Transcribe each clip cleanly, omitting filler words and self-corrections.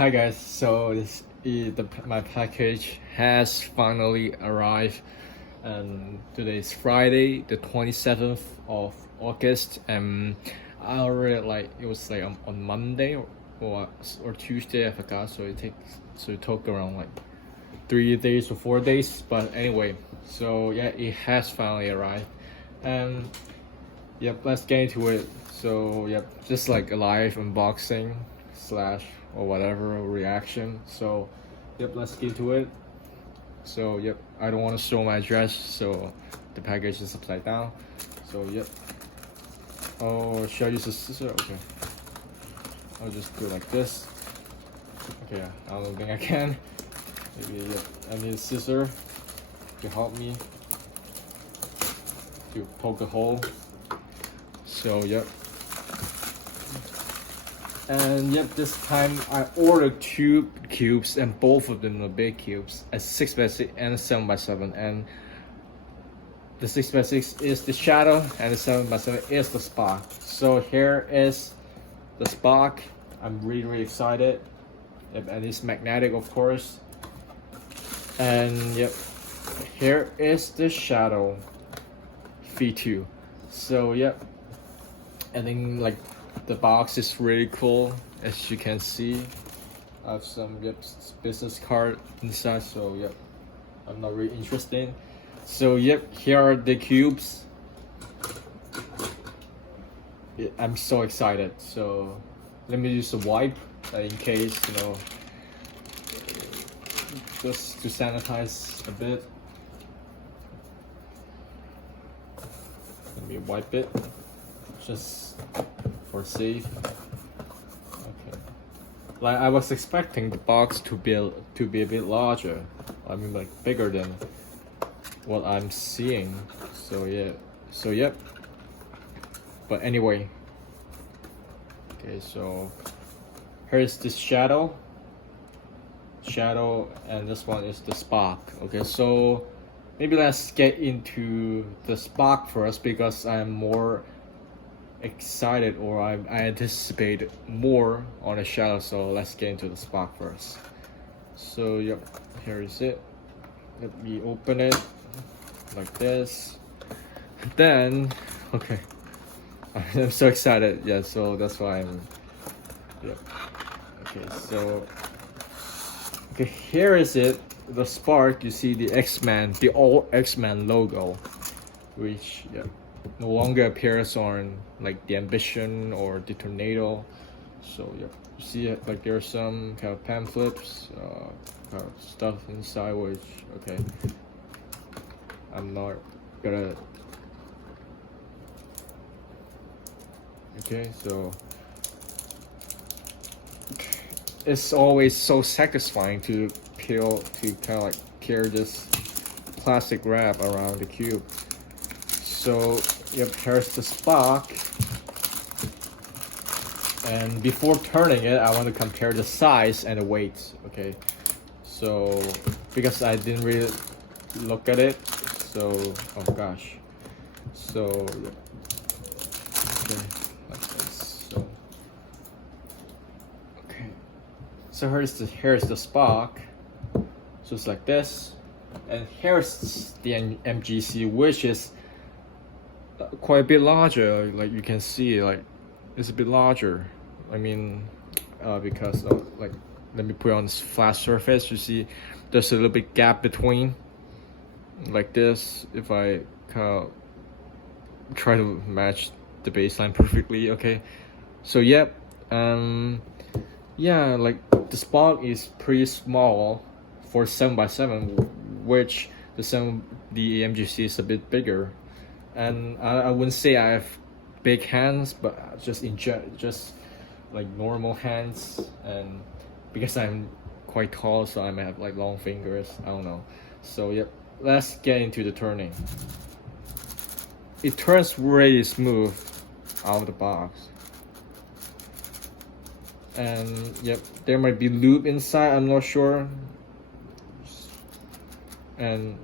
Hi guys, so my package has finally arrived, and today is Friday, the 27th of August, and I already it was on Monday or Tuesday, I forgot. So it took around 3 days or 4 days, but anyway, so yeah, it has finally arrived, and yep, let's get into it. So yep, just like a live unboxing slash or whatever reaction. So yep, let's get to it. So yep, I don't want to show my address, so the package is upside down. So yep. Oh, should I use a scissor? Okay, I'll just do it like this. Okay, I don't think I can. Maybe yep, I need a scissor to help me to poke a hole. So yep. And yep, this time I ordered two cubes, and both of them are big cubes, a 6x6 and a 7x7. And the 6x6 is the shadow, and the 7x7 is the spark. So here is the spark. I'm really excited. Yep, and it's magnetic, of course. And yep, here is the shadow V2. So yep, I think the box is really cool, as you can see. I have some business card inside, so yep, I'm not really interested. So yep, here are the cubes. Yeah, I'm so excited. So let me use a wipe in case, just to sanitize a bit. Let me wipe it just for safe. Okay. I was expecting the box to be a bit larger. I mean, bigger than what I'm seeing. So yeah. So yep. But anyway. Okay, so here's this shadow, and this one is the spark. Okay, so maybe let's get into the spark first, because I'm more excited, or I anticipate more on the shadow. So let's get into the spark first. So yep, here is it. Let me open it like this. Then okay, I'm so excited. Yeah, so that's why I'm yep. Okay, so okay, here is it, the spark. You see the X-Men, the old X-Men logo, which yeah, no longer appears on the Ambition or the Tornado. So yeah, you see it, there's some kind of pamphlets, kind of stuff inside, which okay, I'm not gonna. Okay, so it's always so satisfying to peel, to kind of carry this plastic wrap around the cube. So yep, here's the spark. And before turning it, I want to compare the size and the weight. Okay, so because I didn't really look at it, so oh gosh, so yep. Okay, like this. So okay, so here's the spark, just like this, and here's the MGC, which is quite a bit larger. Like you can see, it's a bit larger. I mean, because let me put it on this flat surface. You see, there's a little bit gap between, like this. If I kind of try to match the baseline perfectly. Okay, so yep, yeah, the spark is pretty small for 7x7, which the MGC is a bit bigger. And I wouldn't say I have big hands, but just normal hands, and because I'm quite tall, so I may have long fingers. I don't know. So yep, let's get into the turning. It turns really smooth out of the box, and yep, there might be lube inside, I'm not sure, and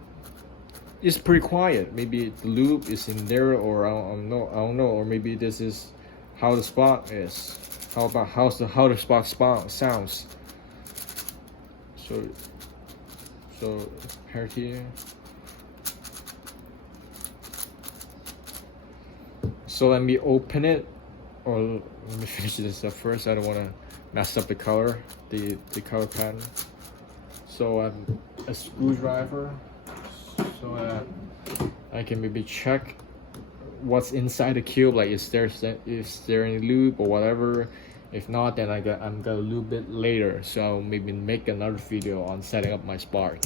it's pretty quiet. Maybe the lube is in there, or I don't know, or maybe this is how the spark is. How the spark sounds. so here here. So let me open it, or let me finish this up first. I don't want to mess up the color, the color pattern. So a screwdriver, so I can maybe check what's inside the cube. Like, is there any lube or whatever? If not, then I'm gonna lube it later. So I'll maybe make another video on setting up my spark.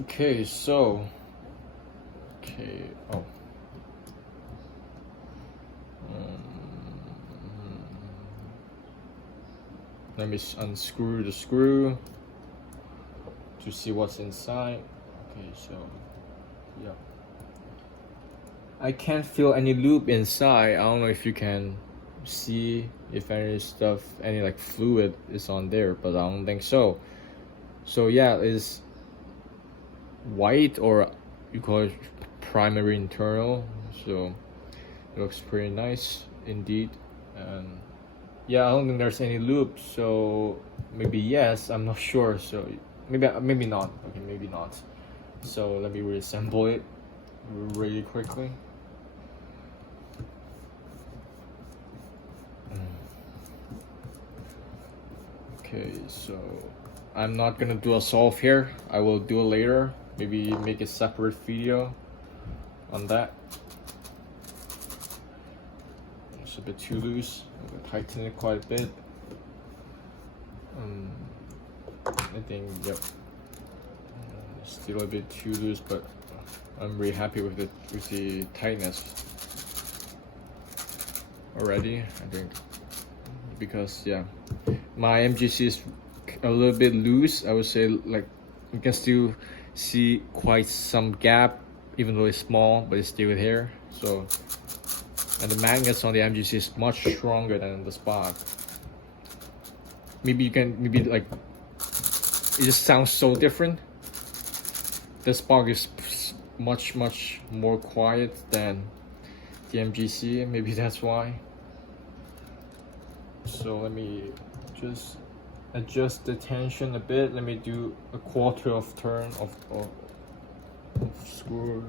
Okay, so oh. Let me unscrew the screw to see what's inside. Okay, so yeah, I can't feel any lube inside. I don't know if you can see if any like fluid is on there, but I don't think so. So yeah, it's white, or you call it primary internal. So it looks pretty nice indeed. And yeah, I don't think there's any lube, so maybe yes, I'm not sure. So maybe not. Okay, maybe not. So let me reassemble it really quickly. Okay, so I'm not gonna do a solve here. I will do it later. Maybe make a separate video on that. It's a bit too loose. I'm gonna tighten it quite a bit. I think, yep, still a bit too loose, but I'm really happy with the tightness already. I think because yeah, my MGC is a little bit loose. I would say, like, you can still see quite some gap, even though it's small, but it's still here. So, and the magnets on the MGC is much stronger than the Spark. Maybe like, it just sounds so different. The Spark is much more quiet than the MGC. Maybe that's why. So let me just adjust the tension a bit. Let me do a quarter of turn of screw.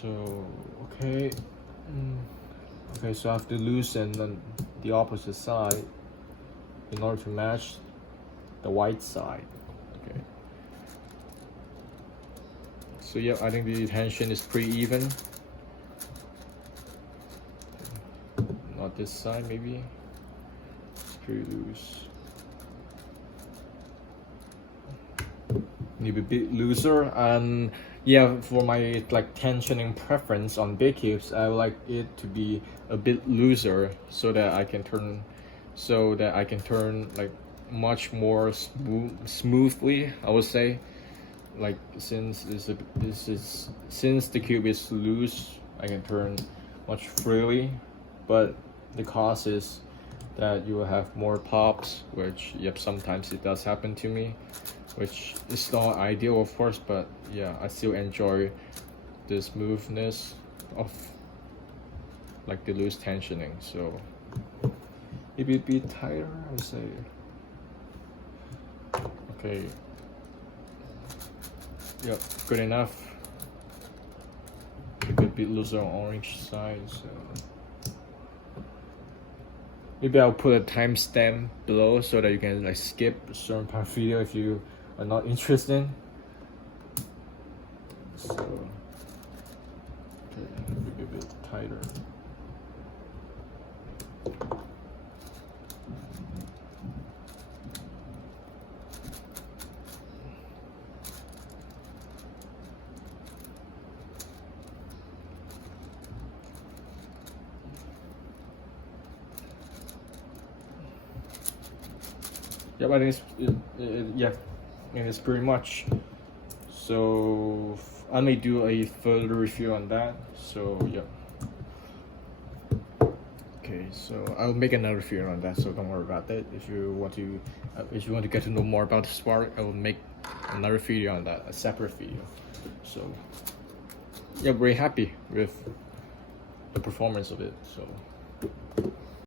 So okay, okay. So I have to loosen the opposite side in order to match the white side. Okay. So yeah, I think the tension is pretty even. Not this side, maybe. It's pretty loose. Need a bit looser, and yeah, for my like tensioning preference on big cubes, I would like it to be a bit looser so that I can turn like much more smoothly, I would say. Like, since the cube is loose, I can turn much freely, but the cost is that you will have more pops, which yep, sometimes it does happen to me, which is not ideal, of course, but yeah, I still enjoy the smoothness of like the loose tensioning. So maybe a bit tighter, I would say. Okay, yep, good enough. A bit looser on orange side, so maybe I'll put a timestamp below so that you can like skip a certain part of the video if you are not interested. So okay, maybe a bit tighter. Yeah, but yeah, and it's pretty much. So I may do a further review on that. So yeah. Okay, so I'll make another video on that. So don't worry about that. If you want to get to know more about the Spark, I will make another video on that, a separate video. So yeah, very happy with the performance of it. So.